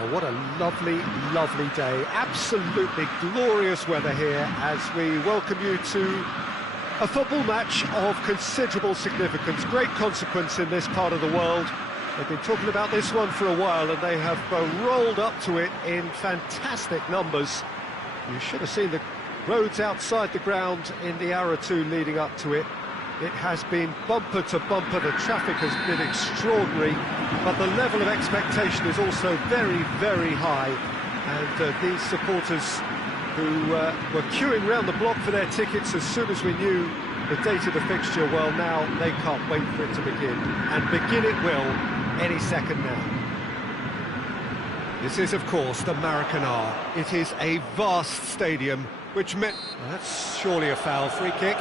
Well, what a lovely, lovely day. Absolutely glorious weather here as we welcome you to a football match of considerable significance, great consequence in this part of the world. They've been talking about this one for a while and they have rolled up to it in fantastic numbers. You should have seen the roads outside the ground in the hour or two leading up to it. It has been bumper to bumper, the traffic has been extraordinary, but the level of expectation is also very, very high. And these supporters who were queuing round the block for their tickets as soon as we knew the date of the fixture, well, now they can't wait for it to begin. And begin it will any second now. This is, of course, the Maracanã. It is a vast stadium, which meant... Well, that's surely a foul. Free kick.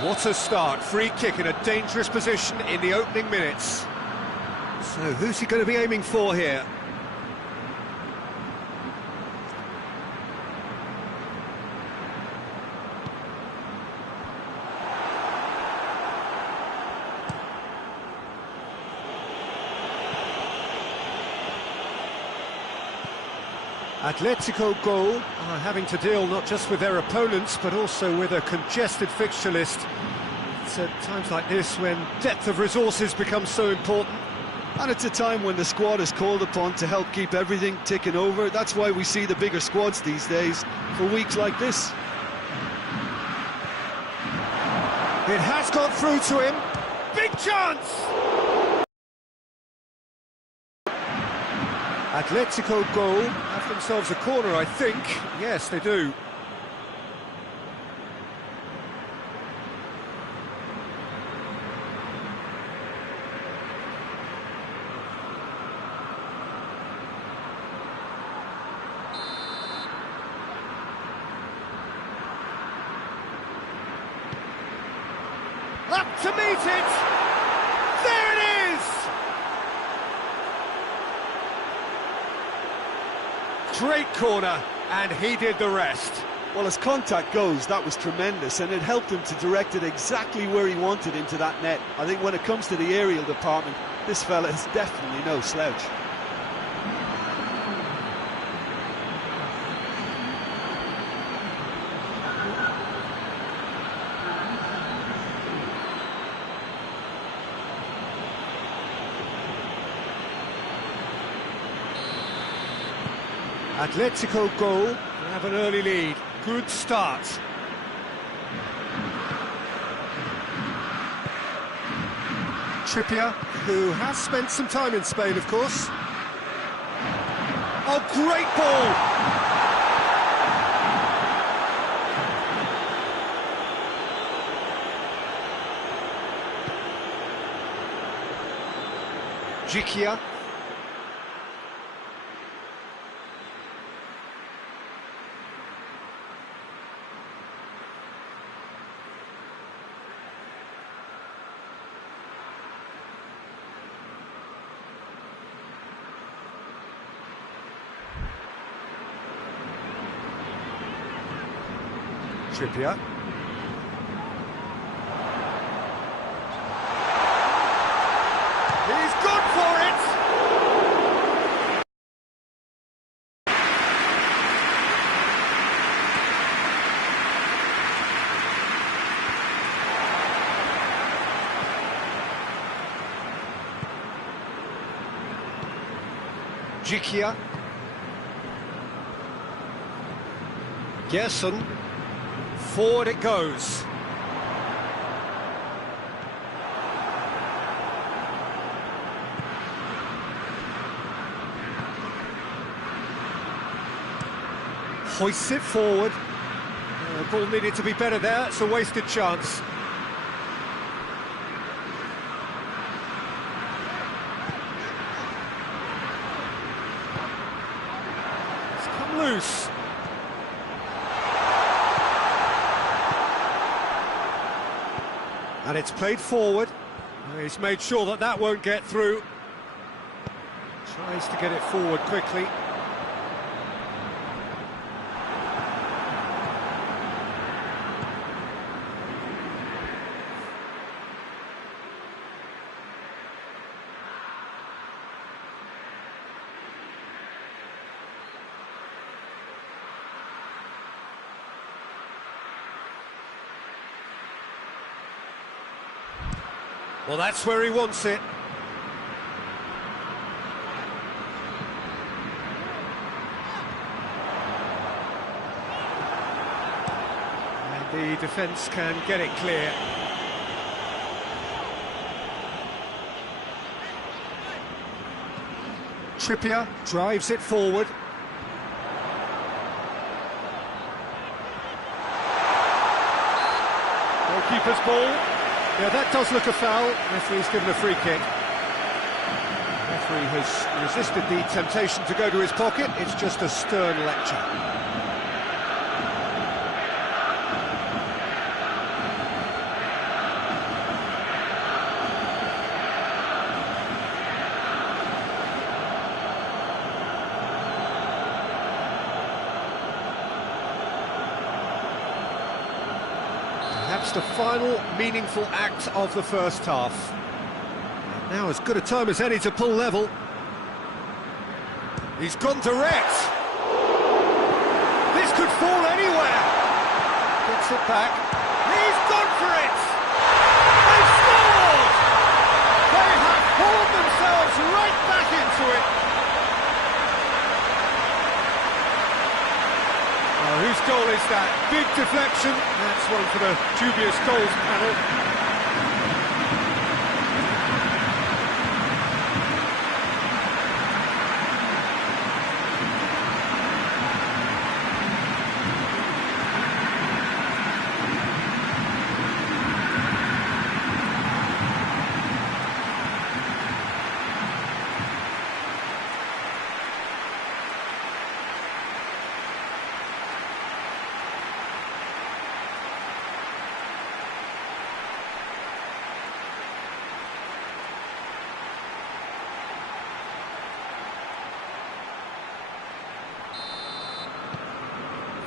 What a start, free kick in a dangerous position in the opening minutes. So who's he going to be aiming for here? Atletico go are having to deal not just with their opponents but also with a congested fixture list. It's at times like this when depth of resources becomes so important. And it's a time when the squad is called upon to help keep everything ticking over. That's why we see the bigger squads these days for weeks like this. It has gone through to him. Big chance! Atletico go have themselves a corner, I think. Yes, they do. Up to meet it! There it is! Great corner, and he did the rest. Well, as contact goes, that was tremendous, and it helped him to direct it exactly where he wanted into that net. I think when it comes to the aerial department, this fella is definitely no slouch. Atletico go have an early lead. Good start. Trippier, who has spent some time in Spain, of course. Oh, great ball! Jikia. Trippier. He's good for it! Jikia. Gerson. Forward it goes. Hoists it forward. The ball needed to be better there. It's a wasted chance. It's come loose. And it's played forward. He's made sure that that won't get through. Tries to get it forward quickly. Well, that's where he wants it. And the defence can get it clear. Trippier drives it forward. Goalkeeper's ball. Yeah, that does look a foul. Referee's given a free kick. Referee has resisted the temptation to go to his pocket. It's just a stern lecture. Perhaps the final meaningful act of the first half. And now as good a time as any to pull level. He's gone direct. This could fall anywhere. Gets it back. He's gone for it. They've scored. They have pulled themselves right back into it. Whose goal is that? Big deflection. That's one for the dubious goals panel.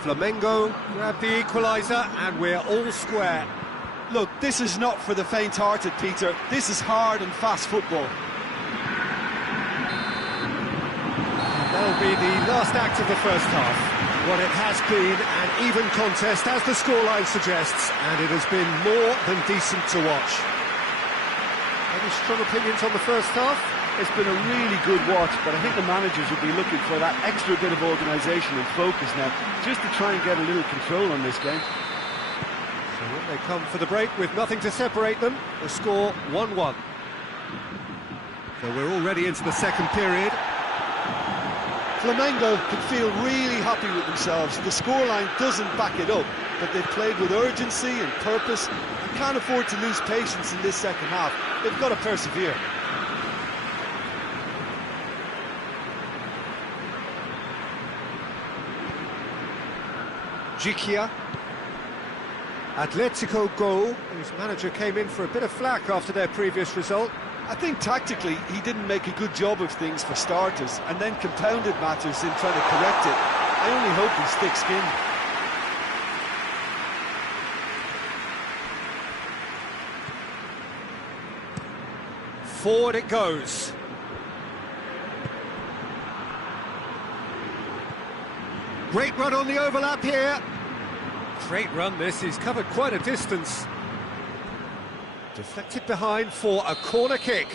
Flamengo grab the equaliser and we're all square. Look, this is not for the faint-hearted, Peter. This is hard and fast football. That'll be the last act of the first half. What it has been an even contest, as the scoreline suggests, and it has been more than decent to watch. Any strong opinions on the first half? It's been a really good watch, but I think the managers will be looking for that extra bit of organisation and focus now, just to try and get a little control on this game. So when they come for the break with nothing to separate them, the score 1-1. So we're already into the second period. Flamengo could feel really happy with themselves. The scoreline doesn't back it up, but they've played with urgency and purpose. They can't afford to lose patience in this second half. They've got to persevere. Gikia. Atletico goal, whose manager came in for a bit of flack after their previous result. I think tactically he didn't make a good job of things for starters, and then compounded matters in trying to correct it. I only hope he's thick-skinned. Forward it goes. Great run on the overlap here. Great run this, he's covered quite a distance. Deflected behind for a corner kick.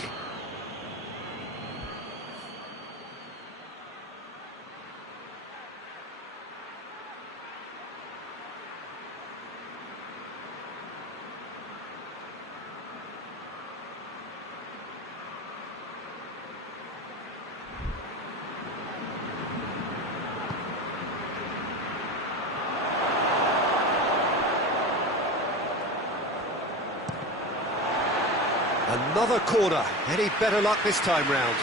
Another corner. Any better luck this time round?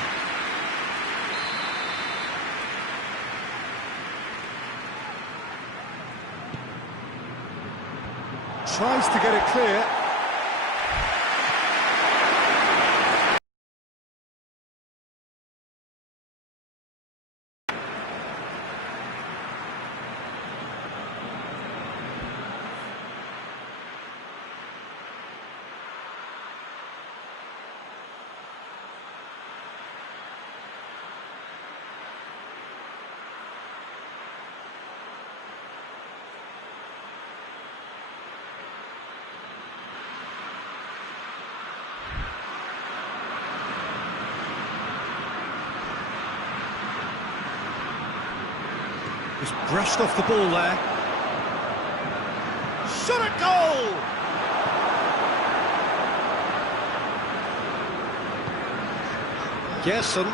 Tries to get it clear. Just brushed off the ball there. Shot at goal! Gerson.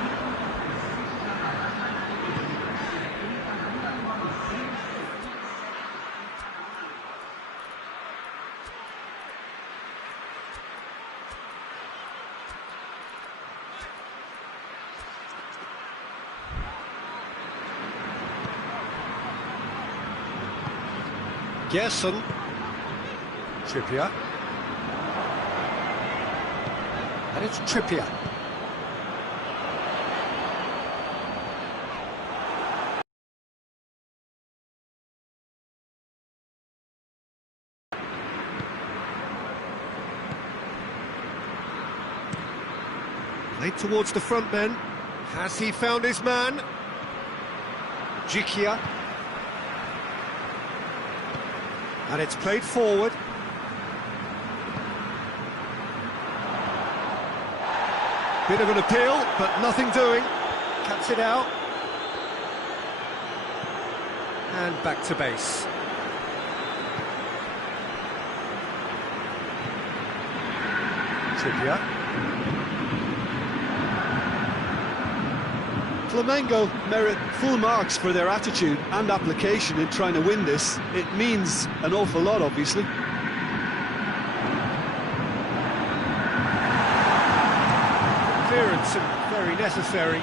Gerson. Trippier. And it's Trippier. Played towards the front men. Has he found his man? Jikia. And it's played forward. Bit of an appeal, but nothing doing. Cuts it out. And back to base. Trippier. Flamengo merit full marks for their attitude and application in trying to win this. It means an awful lot, obviously. Clearance and very necessary.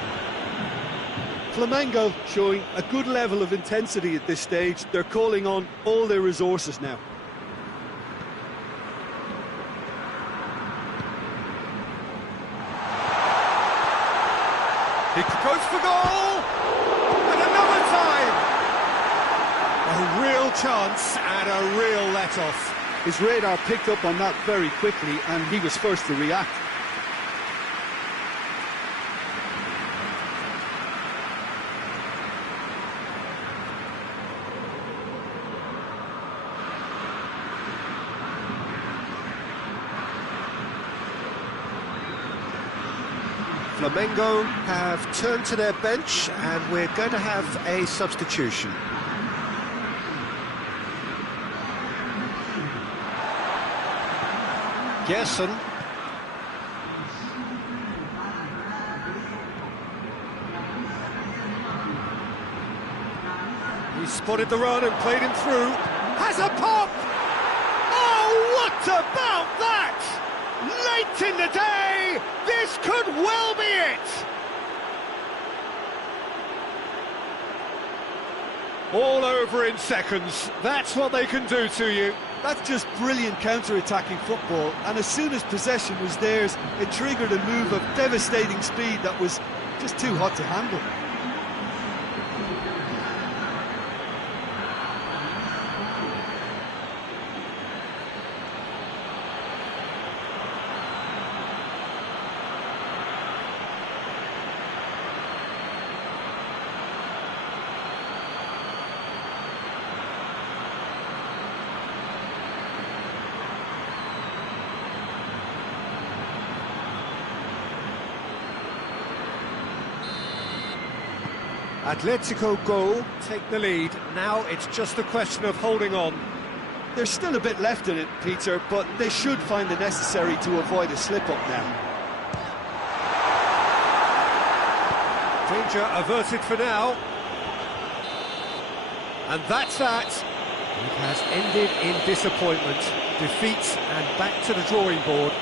Flamengo showing a good level of intensity at this stage. They're calling on all their resources now. He goes for goal! And another time! A real chance and a real let-off. His radar picked up on that very quickly and he was first to react. Flamengo have turned to their bench and we're going to have a substitution. Gerson. He spotted the run and played him through. Has a pop! Oh, what about that? Late in the day, this could well be it! All over in seconds. That's what they can do to you. That's just brilliant counter-attacking football, and as soon as possession was theirs, it triggered a move of devastating speed that was just too hot to handle. Atletico go, take the lead. Now it's just a question of holding on. There's still a bit left in it, Peter, but they should find it necessary to avoid a slip-up now. Danger averted for now. And that's that. It has ended in disappointment, defeat and back to the drawing board.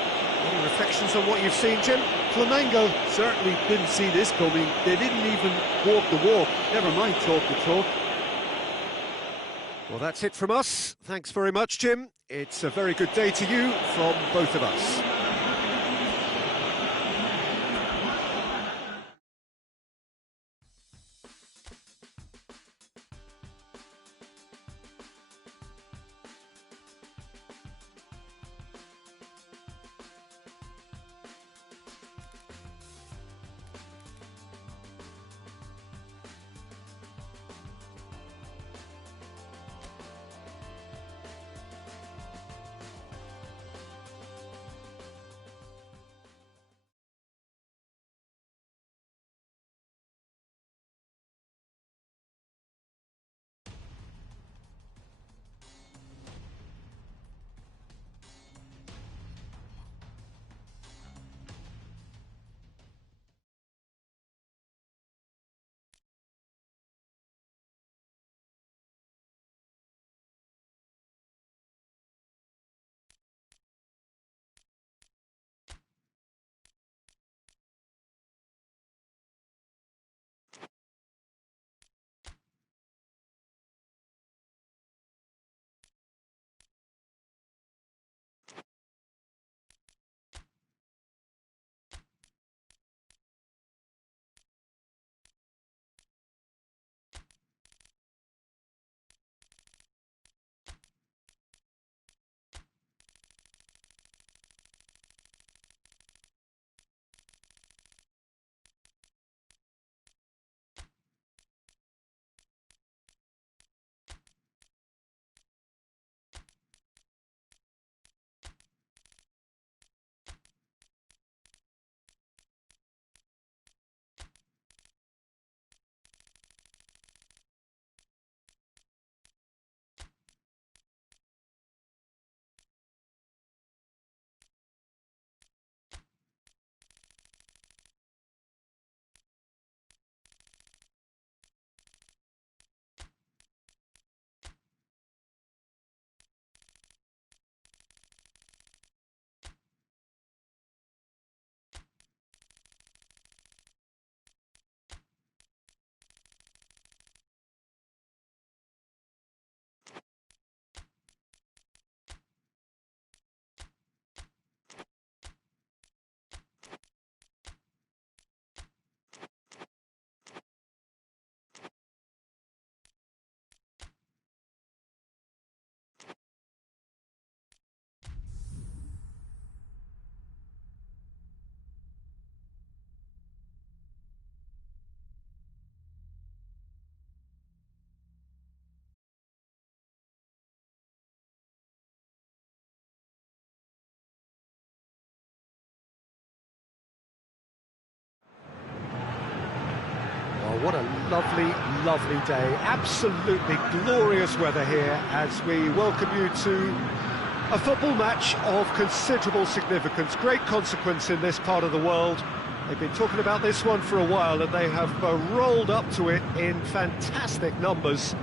Any reflections on what you've seen, Jim? Flamengo certainly didn't see this coming. They didn't even walk the walk, never mind talk the talk. Well, that's it from us. Thanks very much, Jim. It's a very good day to you from both of us. What a lovely, lovely day. Absolutely glorious weather here as we welcome you to a football match of considerable significance, great consequence in this part of the world. They've been talking about this one for a while and they have rolled up to it in fantastic numbers.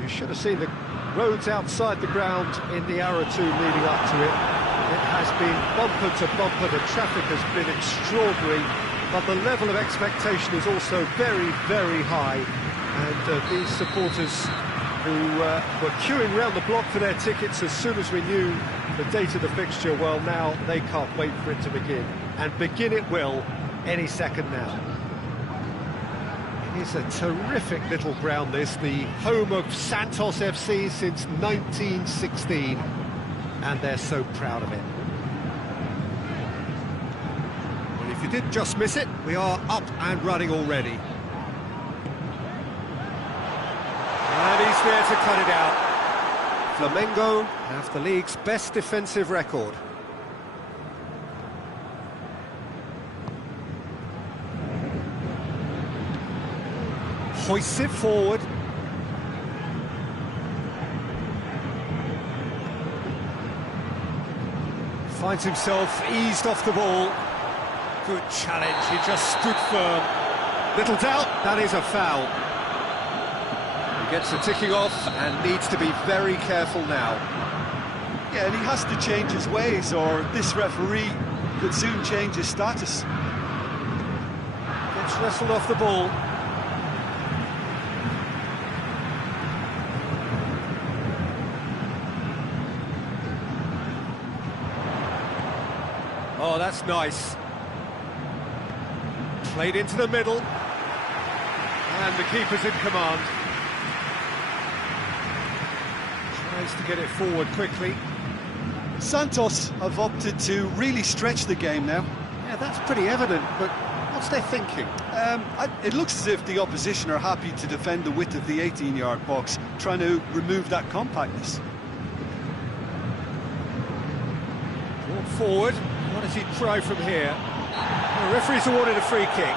You should have seen the roads outside the ground in the hour or two leading up to it. It has been bumper to bumper, the traffic has been extraordinary, but the level of expectation is also very, very high. And these supporters who were queuing round the block for their tickets as soon as we knew the date of the fixture, well, now they can't wait for it to begin. And begin it will any second now. It is a terrific little ground, this, the home of Santos FC since 1916, and they're so proud of it. Well, if you did just miss it, we are up and running already. And he's there to cut it out. Flamengo have the league's best defensive record. Hoists it forward. Finds himself eased off the ball. Good challenge, he just stood firm. Little doubt, that is a foul. He gets the ticking off and needs to be very careful now. Yeah, and he has to change his ways or this referee could soon change his status. Gets wrestled off the ball. Oh, that's nice. Played into the middle. And the keeper's in command. Tries to get it forward quickly. Santos have opted to really stretch the game now. Yeah, that's pretty evident, but what's their thinking? It looks as if the opposition are happy to defend the width of the 18-yard box, trying to remove that compactness. Brought forward. What does he try from here? The referee's awarded a free kick.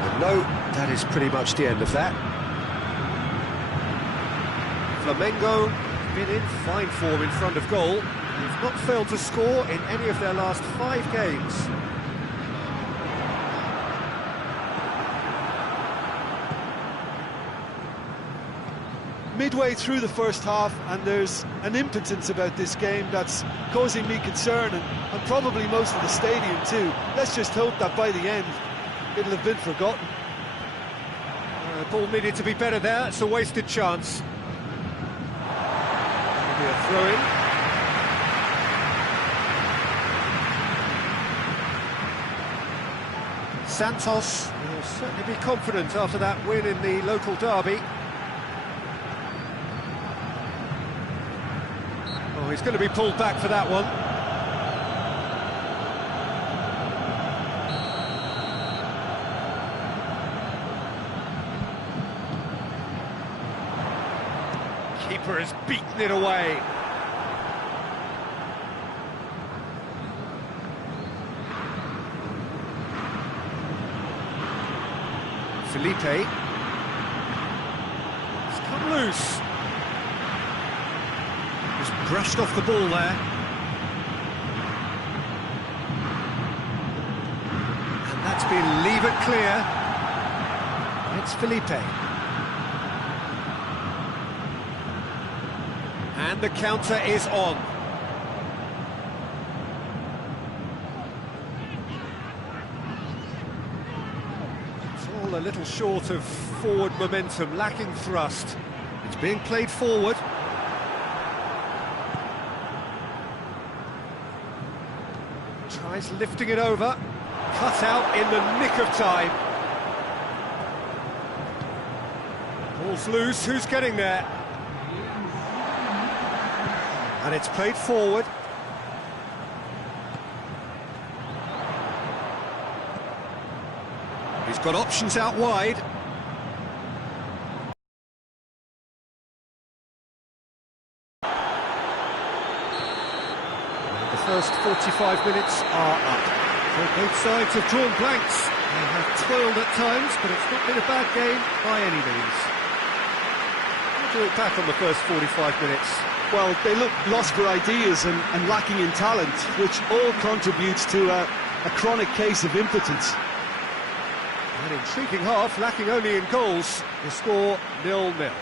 And no, that is pretty much the end of that. Flamengo been in fine form in front of goal. They've not failed to score in any of their last 5 games. Midway through the first half, and there's an impotence about this game that's causing me concern, and probably most of the stadium too. Let's just hope that by the end, it'll have been forgotten. Ball needed to be better there, it's a wasted chance. Maybe a throw-in. Santos will certainly be confident after that win in the local derby. Oh, he's going to be pulled back for that one. Keeper has beaten it away. Felipe. It's come loose. Just brushed off the ball there. And that's been leave it clear. It's Felipe. And the counter is on. It's all a little short of forward momentum, lacking thrust. It's being played forward. Tries lifting it over. Cut out in the nick of time. Ball's loose, who's getting there? And it's played forward. He's got options out wide. First 45 minutes are up. Well, both sides have drawn blanks. They have toiled at times, but it's not been a bad game by any means. How do you look back on the first 45 minutes? Well, they look lost for ideas and lacking in talent, which all contributes to a chronic case of impotence. An intriguing half, lacking only in goals. The score 0-0.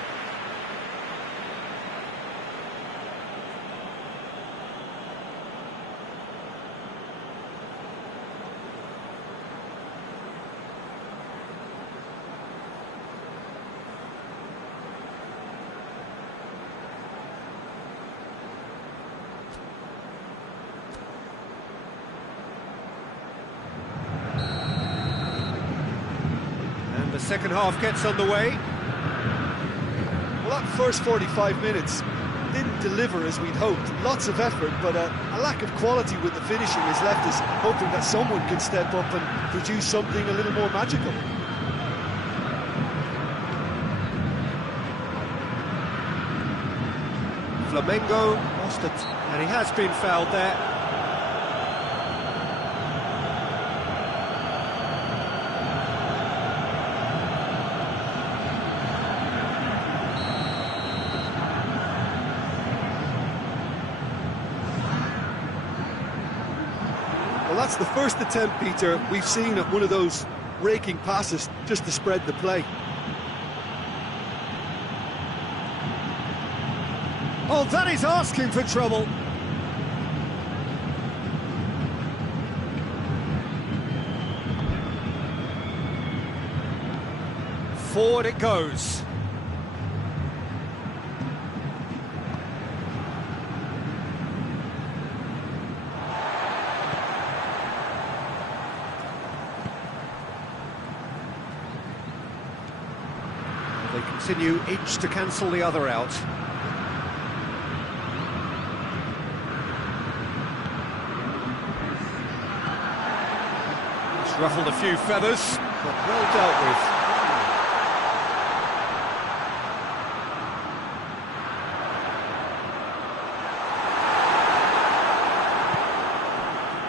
The second half gets underway. Well, that first 45 minutes didn't deliver as we'd hoped. Lots of effort, but a lack of quality with the finishing has left us hoping that someone can step up and produce something a little more magical. Flamengo lost it, and he has been fouled there. Well, that's the first attempt, Peter, we've seen at one of those raking passes just to spread the play. Oh, that is asking for trouble. Forward it goes. They continue each to cancel the other out. It's ruffled a few feathers, but well dealt with.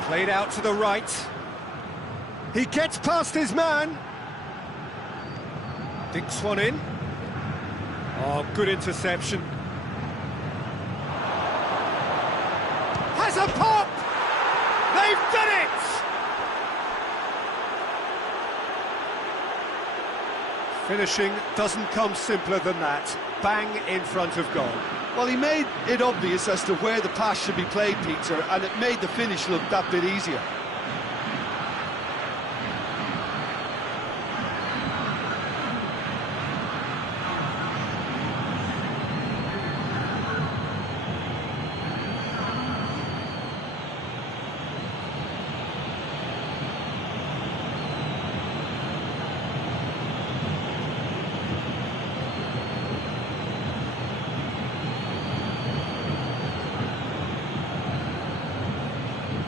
Played out to the right. He gets past his man. Dinks one in. Oh, good interception. Has a pop! They've done it! Finishing doesn't come simpler than that. Bang in front of goal. Well, he made it obvious as to where the pass should be played, Peter, and it made the finish look that bit easier.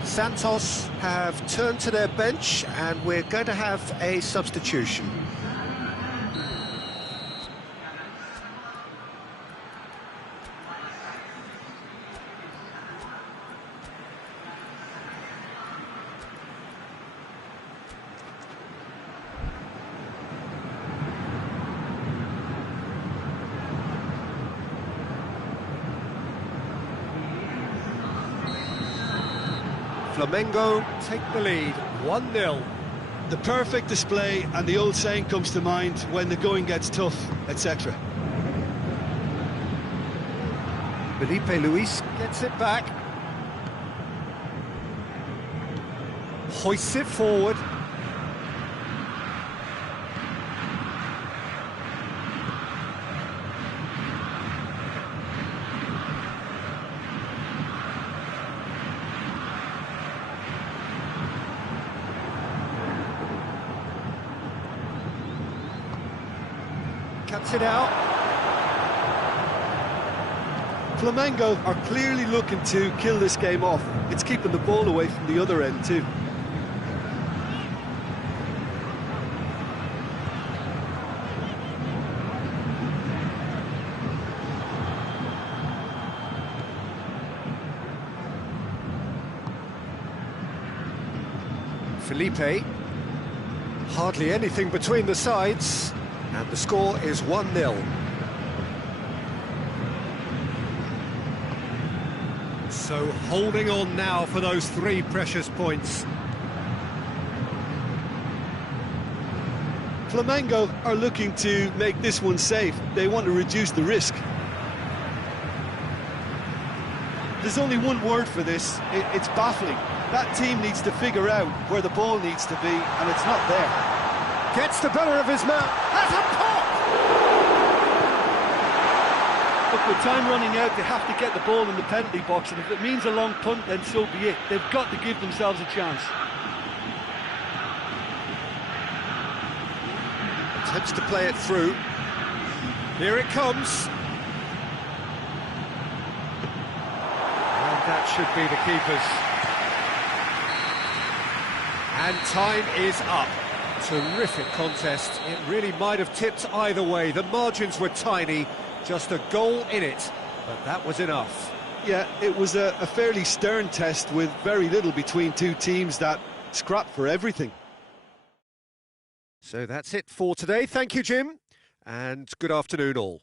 Santos have turned to their bench and we're going to have a substitution. Flamengo take the lead, 1-0. The perfect display, and the old saying comes to mind, when the going gets tough, etc. Felipe Luis gets it back. Hoists it forward. Cuts it out. Flamengo are clearly looking to kill this game off. It's keeping the ball away from the other end too. Felipe. Hardly anything between the sides, and the score is 1-0. So holding on now for those 3 precious points. Flamengo are looking to make this one safe. They want to reduce the risk. There's only one word for this, it's baffling. That team needs to figure out where the ball needs to be, and it's not there. Gets the better of his man, has a pop! Look, with time running out, they have to get the ball in the penalty box, and if it means a long punt, then so be it. They've got to give themselves a chance. Attempts to play it through. Here it comes. And that should be the keeper's. And time is up. Terrific contest. It really might have tipped either way. The margins were tiny, just a goal in it, but that was enough. Yeah, it was a fairly stern test with very little between two teams that scrapped for everything. So that's it for today. Thank you, Jim, and good afternoon all.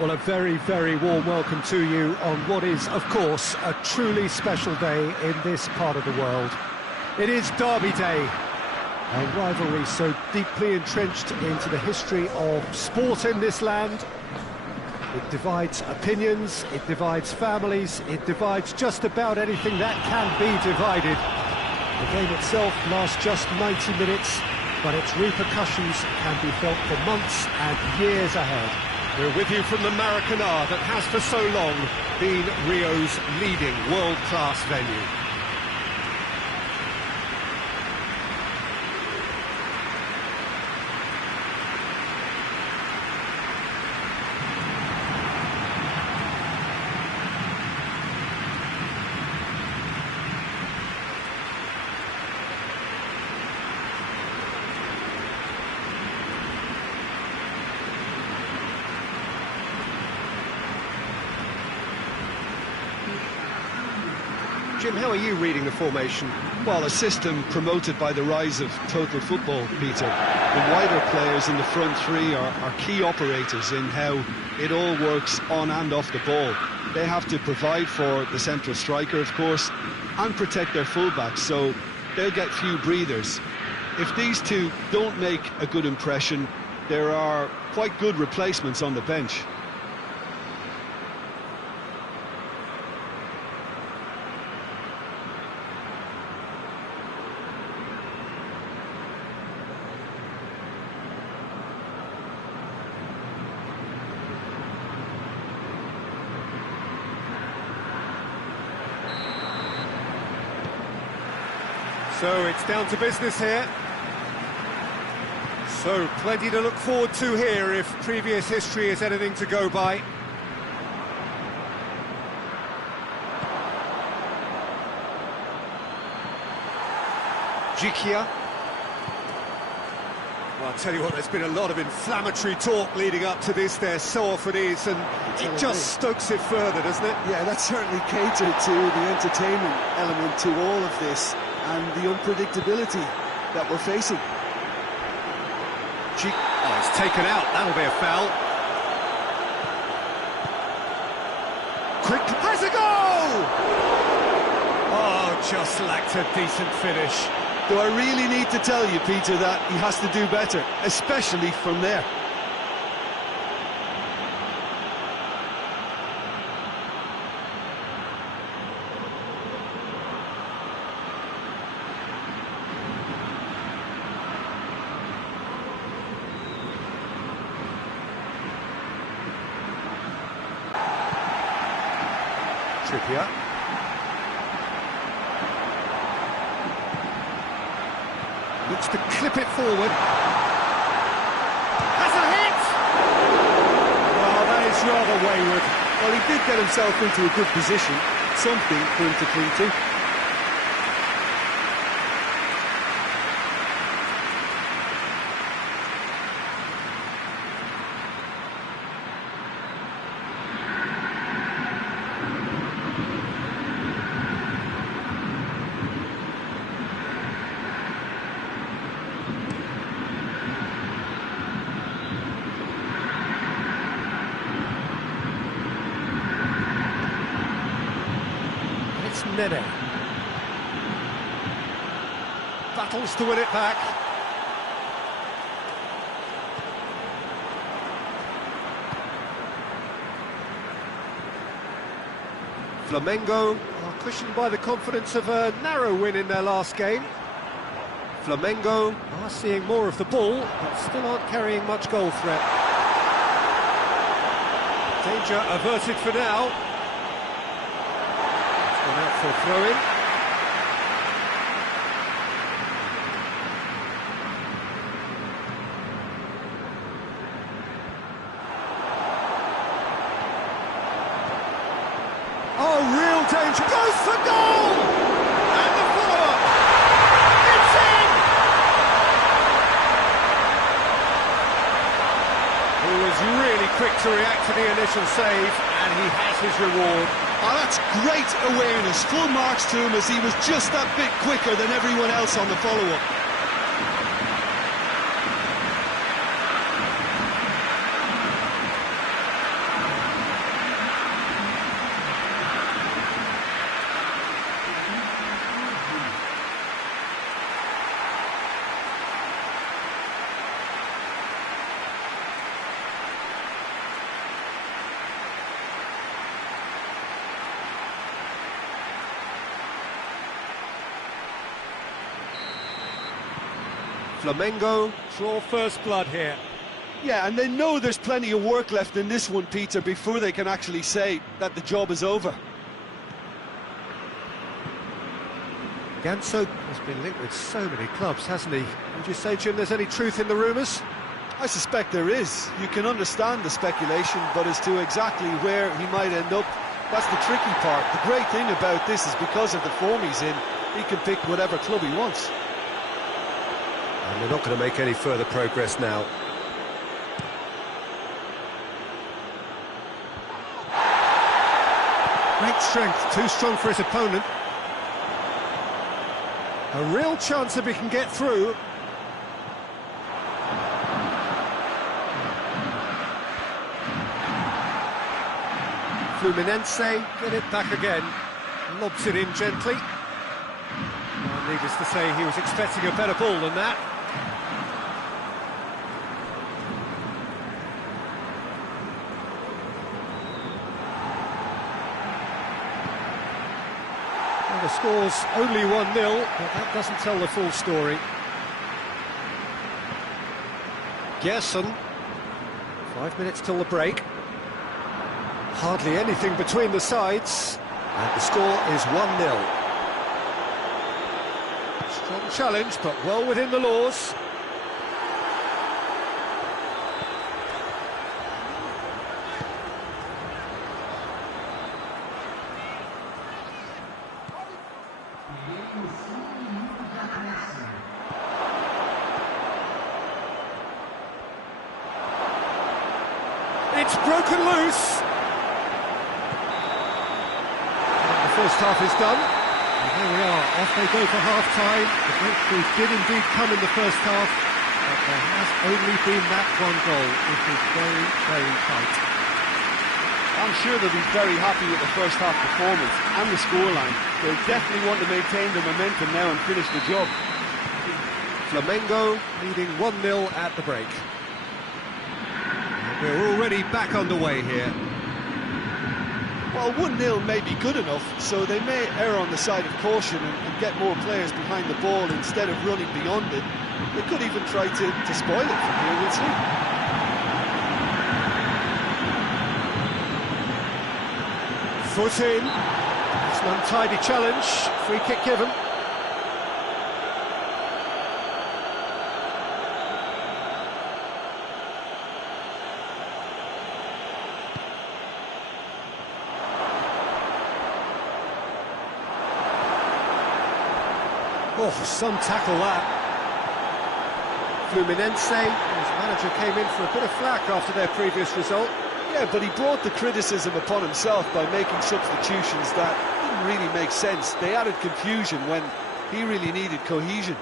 Well, a very, very warm welcome to you on what is, of course, a truly special day in this part of the world. It is Derby Day, a rivalry so deeply entrenched into the history of sport in this land. It divides opinions, it divides families, it divides just about anything that can be divided. The game itself lasts just 90 minutes, but its repercussions can be felt for months and years ahead. We're with you from the Maracanã that has for so long been Rio's leading world-class venue. Jim, how are you reading the formation? Well, a system promoted by the rise of total football, Peter. The wider players in the front three are key operators in how it all works on and off the ball. They have to provide for the central striker, of course, and protect their fullbacks, so they'll get few breathers. If these two don't make a good impression, there are quite good replacements on the bench. So it's down to business here. So plenty to look forward to here if previous history is anything to go by. Jikia. Well, I'll tell you what, there's been a lot of inflammatory talk leading up to this. There so often is, and it just stokes it further, doesn't it? Yeah, that certainly catered to the entertainment element to all of this, and the unpredictability that we're facing. Oh, it's taken out. That'll be a foul. Quick, has a goal! Oh, just lacked a decent finish. Do I really need to tell you, Peter, that he has to do better, especially from there? Trippier. Looks to clip it forward. Has a hit! Well, that is rather wayward. Well, he did get himself into a good position, something for him to cling to. Nene. Battles to win it back. Flamengo are cushioned by the confidence of a narrow win in their last game. Flamengo are seeing more of the ball, but still aren't carrying much goal threat. Danger averted for now. Out for a throw-in. Oh, real danger. Goes for goal! And the follow-up. It's in! He was really quick to react to the initial save, and he has his reward. Oh, that's great awareness. Full marks to him as he was just that bit quicker than everyone else on the follow-up. Flamengo draw first blood here. Yeah, and they know there's plenty of work left in this one, Peter, before they can actually say that the job is over. Ganso has been linked with so many clubs, hasn't he? Would you say, Jim, there's any truth in the rumours? I suspect there is. You can understand the speculation, but as to exactly where he might end up, that's the tricky part. The great thing about this is because of the form he's in, he can pick whatever club he wants. And they're not going to make any further progress now. Great strength, too strong for his opponent. A real chance if he can get through. Fluminense get it back again. Lobs it in gently. Well, needless to say, he was expecting a better ball than that. Well, the score's only 1-0, but that doesn't tell the full story. Gerson. 5 minutes till the break. Hardly anything between the sides, and the score is 1-0. Strong challenge, but well within the laws. It's broken loose. First half is done, and here we are, off they go for half-time. The breakthrough did indeed come in the first half, but there has only been that one goal. It is very, very tight. I'm sure they'll be very happy with the first half performance and the scoreline. They'll definitely want to maintain the momentum now and finish the job. Flamengo leading 1-0 at the break. And we're already back underway here. Well, 1-0 may be good enough, so they may err on the side of caution and get more players behind the ball instead of running beyond it. They could even try to spoil it from here, we'll see. Foot in. It's an untidy challenge. Free kick given. Oh, some tackle that. Fluminense, his manager came in for a bit of flack after their previous result. Yeah, but he brought the criticism upon himself by making substitutions that didn't really make sense. They added confusion when he really needed cohesion.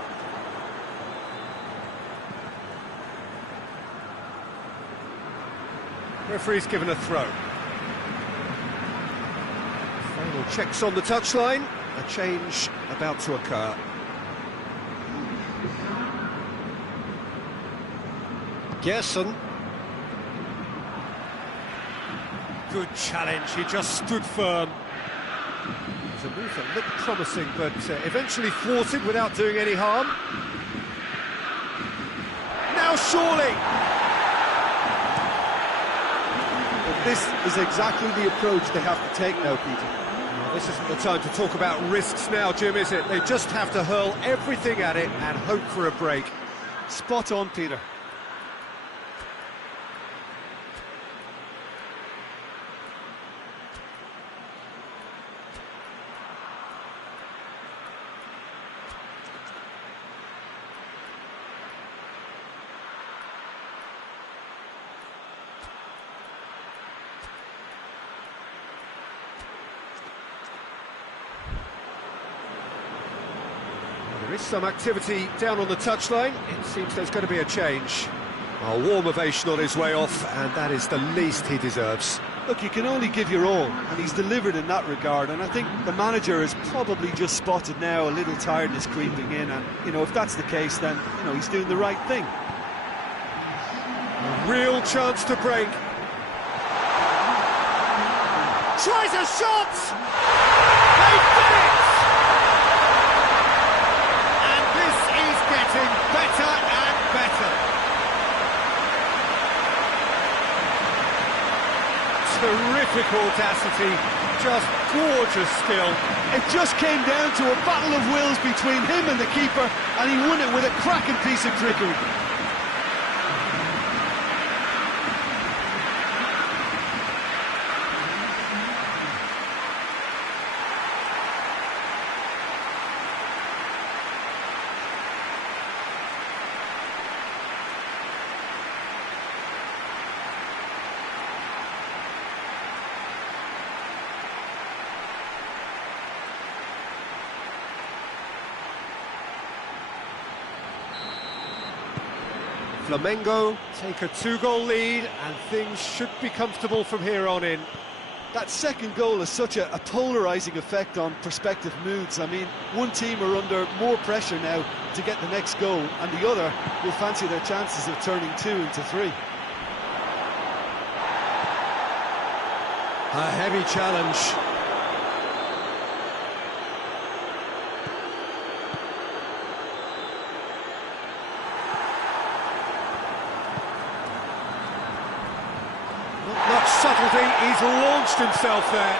Referee's given a throw. Final checks on the touchline. A change about to occur. Gerson. Good challenge, he just stood firm. It was a move that looked promising, but eventually thwarted without doing any harm. Now surely! But this is exactly the approach they have to take now, Peter. Well, this isn't the time to talk about risks now, Jim, is it? They just have to hurl everything at it and hope for a break. Spot on, Peter. There is some activity down on the touchline. It seems there's going to be a change. A warm ovation on his way off, and that is the least he deserves. Look, you can only give your all, and he's delivered in that regard, and I think the manager has probably just spotted now a little tiredness creeping in, and, you know, if that's the case, then, you know, he's doing the right thing. A real chance to break. Tries a shot! They did it! And this is getting better terrific audacity, just gorgeous skill. It just came down to a battle of wills between him and the keeper, and he won it with a cracking piece of trickery. Flamengo take a 2-goal lead, and things should be comfortable from here on in. That second goal has such a polarising effect on prospective moods. I mean, one team are under more pressure now to get the next goal, and the other will fancy their chances of turning 2 into 3. A heavy challenge. Not much subtlety, he's launched himself there.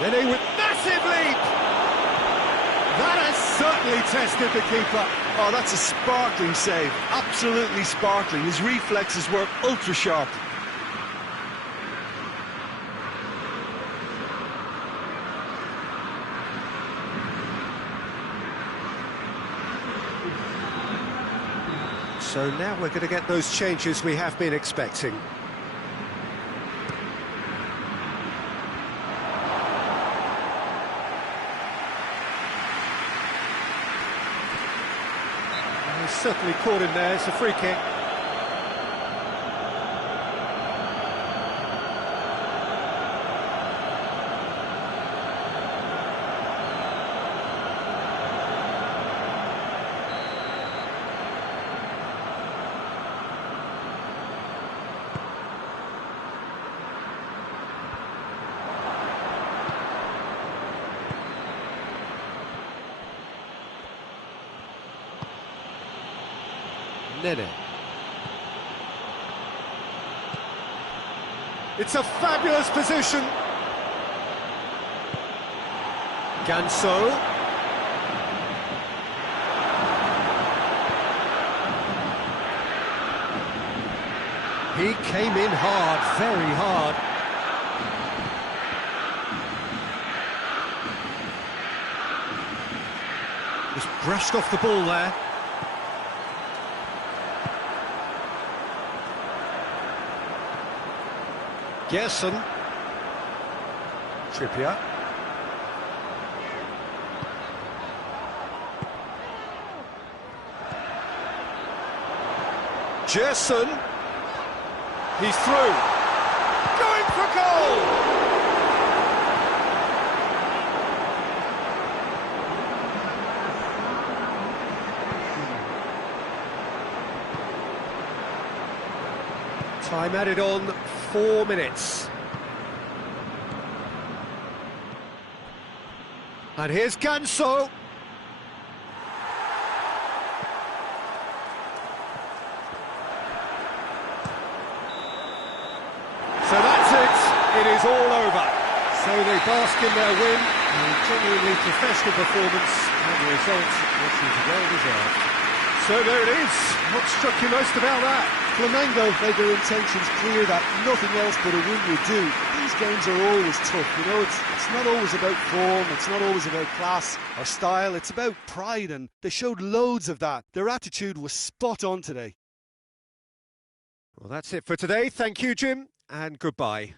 Nene with massive leap! That has certainly tested the keeper. Oh, that's a sparkling save, absolutely sparkling. His reflexes work ultra sharp. So now we're going to get those changes we have been expecting. He's certainly caught him there. It's a free kick. Nene. It's a fabulous position. Ganso. He came in hard, very hard. Just brushed off the ball there. Gerson. Trippier. Gerson. He's through. Going for goal! Time added on 4 minutes. And here's Ganso. So that's it. It is all over. So they bask in their win. A genuinely professional performance, and the result, which is well deserved. So there it is. What struck you most about that? Flamengo made their intentions clear that nothing else but a win would do. These games are always tough, you know, it's not always about form, it's not always about class or style, it's about pride, and they showed loads of that. Their attitude was spot on today. Well, that's it for today. Thank you, Jim, and goodbye.